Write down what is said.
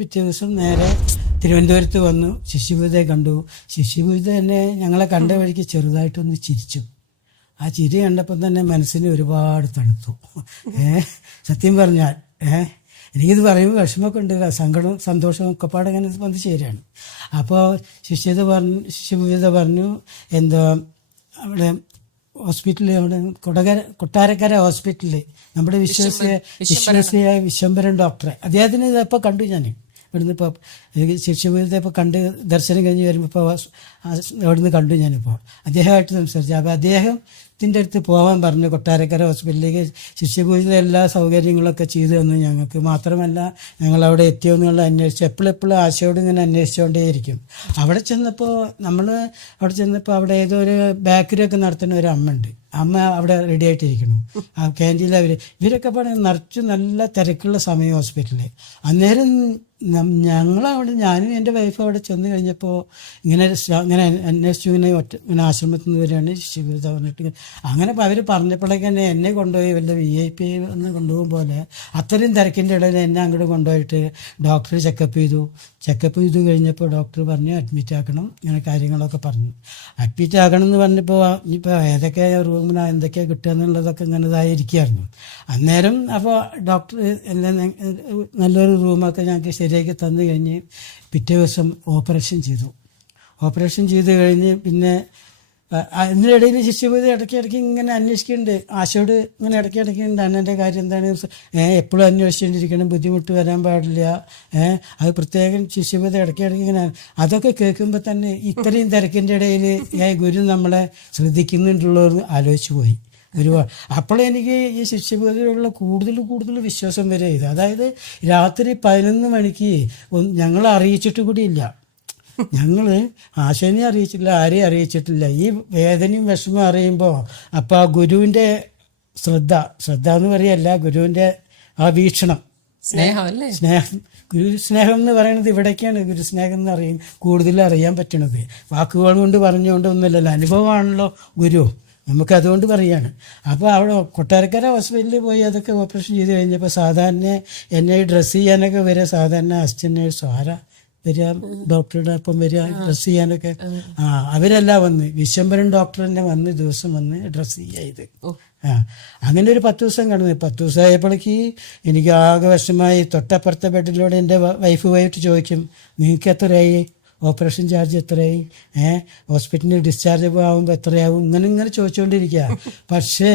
പിറ്റേ ദിവസം നേരെ തിരുവനന്തപുരത്ത് വന്നു. ശിശുഭൂതയെ കണ്ടു. ശിശുഭൂത തന്നെ ഞങ്ങളെ കണ്ട വഴിക്ക് ചെറുതായിട്ടൊന്ന് ചിരിച്ചു. ആ ചിരി കണ്ടപ്പോൾ തന്നെ മനസ്സിന് ഒരുപാട് തണുത്തു. സത്യം പറഞ്ഞാൽ എനിക്കിത് പറയുമ്പോൾ വിഷമമൊക്കെ ഉണ്ട്, സങ്കടവും സന്തോഷവും ഒക്കെ പാടെ അങ്ങനെ വന്ന് ചേരുകയാണ്. അപ്പോൾ ശിശുഭൂത പറഞ്ഞു എന്താ അവിടെ ഹോസ്പിറ്റലിൽ, അവിടെ കൊട്ടാരക്കര ഹോസ്പിറ്റലിൽ നമ്മുടെ വിശ്വസിയായ വിശ്വംഭരൻ ഡോക്ടറെ, അദ്ദേഹത്തിന് ഇതപ്പോൾ കണ്ടു. ഞാൻ ഇവിടുന്ന് ഇപ്പോൾ ശിശുഭൂതത്തെ ഇപ്പോൾ കണ്ട് ദർശനം കഴിഞ്ഞ് വരുമ്പോൾ ഇപ്പോൾ അവിടുന്ന് കണ്ടു ഞാനിപ്പോൾ. അദ്ദേഹമായിട്ട് സംസാരിച്ചു. അപ്പോൾ അദ്ദേഹത്തിൻ്റെ അടുത്ത് പോകാൻ പറഞ്ഞു കൊട്ടാരക്കര ഹോസ്പിറ്റലിലേക്ക്. ശിശുഭൂത എല്ലാ സൗകര്യങ്ങളൊക്കെ ചെയ്തു തന്നു ഞങ്ങൾക്ക്. മാത്രമല്ല ഞങ്ങളവിടെ എത്തിയോ എന്നുള്ള അന്വേഷിച്ചു, എപ്പോഴും ആശയോട് ഇങ്ങനെ അന്വേഷിച്ചുകൊണ്ടേയിരിക്കും. അവിടെ ചെന്നപ്പോൾ അവിടെ ഏതോ ഒരു ബേക്കറിയൊക്കെ നടത്തുന്ന ഒരു അമ്മ അവിടെ റെഡി ആയിട്ടിരിക്കുന്നു. ആ ക്യാൻറ്റീനിൽ ഇവരൊക്കെ നിറച്ച് നല്ല തിരക്കുള്ള സമയം ഹോസ്പിറ്റലിൽ. അന്നേരം ഞങ്ങളവിടെ, ഞാനും എൻ്റെ വൈഫും അവിടെ ചെന്ന് കഴിഞ്ഞപ്പോൾ ഇങ്ങനെ അന്വേഷിച്ചു, ഇങ്ങനെ ആശ്രമത്തിൽ നിന്ന് വരികയാണ് ശിശുഭൂത പറഞ്ഞിട്ട്. അങ്ങനെ അവർ പറഞ്ഞപ്പോഴേക്ക് തന്നെ എന്നെ കൊണ്ടുപോയി വല്ല VIP ഒന്ന് കൊണ്ടുപോകും പോലെ അത്രയും തിരക്കിൻ്റെ ഇടയിൽ എന്നെ അങ്ങോട്ട് കൊണ്ടുപോയിട്ട് ഡോക്ടർ ചെക്കപ്പ് ചെയ്തു കഴിഞ്ഞപ്പോൾ ഡോക്ടർ പറഞ്ഞു അഡ്മിറ്റ് ആക്കണം, ഇങ്ങനെ കാര്യങ്ങളൊക്കെ പറഞ്ഞു. അഡ്മിറ്റ് ആക്കണം എന്ന് പറഞ്ഞപ്പോൾ ഇപ്പോൾ ഏതൊക്കെ റൂമിനാണ് എന്തൊക്കെയാണ് കിട്ടുക എന്നുള്ളതൊക്കെ ഇങ്ങനെ ഇതായിരിക്കുമായിരുന്നു അന്നേരം. അപ്പോൾ ഡോക്ടർ എല്ലാം നല്ലൊരു റൂമൊക്കെ ഞങ്ങൾക്ക് ശരിയാക്കി തന്നു കഴിഞ്ഞ് പിറ്റേ ദിവസം ഓപ്പറേഷൻ ചെയ്ത് കഴിഞ്ഞ് പിന്നെ അതിനിടയിൽ ശിശുഭൂത ഇടയ്ക്കിടയ്ക്ക് ഇങ്ങനെ അന്വേഷിക്കുന്നുണ്ട്. ആശയോട് ഇങ്ങനെ ഇടയ്ക്കിടയ്ക്കുണ്ട് അണ്ണൻ്റെ കാര്യം എന്താണ്, എപ്പോഴും അന്വേഷിച്ചുകൊണ്ടിരിക്കണം, ബുദ്ധിമുട്ട് വരാൻ പാടില്ല. അത് പ്രത്യേകം ശിശുഭൂത ഇടയ്ക്കിടയ്ക്ക് ഇങ്ങനെ. അതൊക്കെ കേൾക്കുമ്പോൾ തന്നെ ഇത്രയും തിരക്കിൻ്റെ ഇടയിൽ ഗുരു നമ്മളെ ശ്രദ്ധിക്കുന്നുണ്ടുള്ളതെന്ന് ആലോചിച്ച് പോയി ഒരുപാട്. അപ്പോഴെനിക്ക് ഈ ശിശുഭൂതയിലുള്ള കൂടുതൽ വിശ്വാസം വരെ ചെയ്തു. അതായത് രാത്രി 11 മണിക്ക് ഞങ്ങൾ അറിയിച്ചിട്ട് കൂടിയില്ല, ഞങ്ങൾ ആശാനെ അറിയിച്ചിട്ടില്ല, ആരെയും അറിയിച്ചിട്ടില്ല. ഈ വേദനയും വിഷമം അറിയുമ്പോൾ അപ്പോൾ ആ ഗുരുവിൻ്റെ ശ്രദ്ധ എന്ന് പറയല്ല, ഗുരുവിൻ്റെ ആ വീക്ഷണം, സ്നേഹം എന്ന് പറയുന്നത് ഇവിടേക്കാണ്. ഗുരുസ്നേഹം എന്ന് കൂടുതൽ അറിയാൻ പറ്റണത് വാക്കുകൾ കൊണ്ട് പറഞ്ഞുകൊണ്ട് ഒന്നുമില്ലല്ലോ, അനുഭവമാണല്ലോ ഗുരു, നമുക്കതുകൊണ്ട് പറയാണ്. അപ്പോൾ അവിടെ കൊട്ടാരക്കര ഹോസ്പിറ്റലിൽ പോയി അതൊക്കെ ഓപ്പറേഷൻ ചെയ്ത് കഴിഞ്ഞപ്പോൾ സാധാരണ എന്നെ ഡ്രസ്സ് ചെയ്യാനൊക്കെ വരിക സാധാരണ അസിസ്റ്റന്റ് നേഴ്സോ ആരാ വരിക, ഡോക്ടറുടെ ഒപ്പം വരിക ഡ്രസ്സ് ചെയ്യാനൊക്കെ. അവരെല്ലാം വന്ന് വിശ്വംഭരൻ ഡോക്ടർ തന്നെ ദിവസം വന്ന് ഡ്രസ്സ് ചെയ്ത് അങ്ങനെ ഒരു 10 ദിവസം കിടന്നു. 10 ദിവസം ആയപ്പോഴേക്ക് എനിക്ക് ആകെ വിഷമായി. തൊട്ടപ്പുറത്തെ ബെഡിലൂടെ എൻ്റെ വൈഫ് പോയിട്ട് ചോദിക്കും, നിങ്ങൾക്ക് എത്രയായി, ഓപ്പറേഷൻ ചാർജ് എത്രയായി, ഹോസ്പിറ്റലിൽ ഡിസ്ചാർജ് ആകുമ്പോൾ എത്രയാവും, ഇങ്ങനെ ചോദിച്ചുകൊണ്ടിരിക്കുക. പക്ഷേ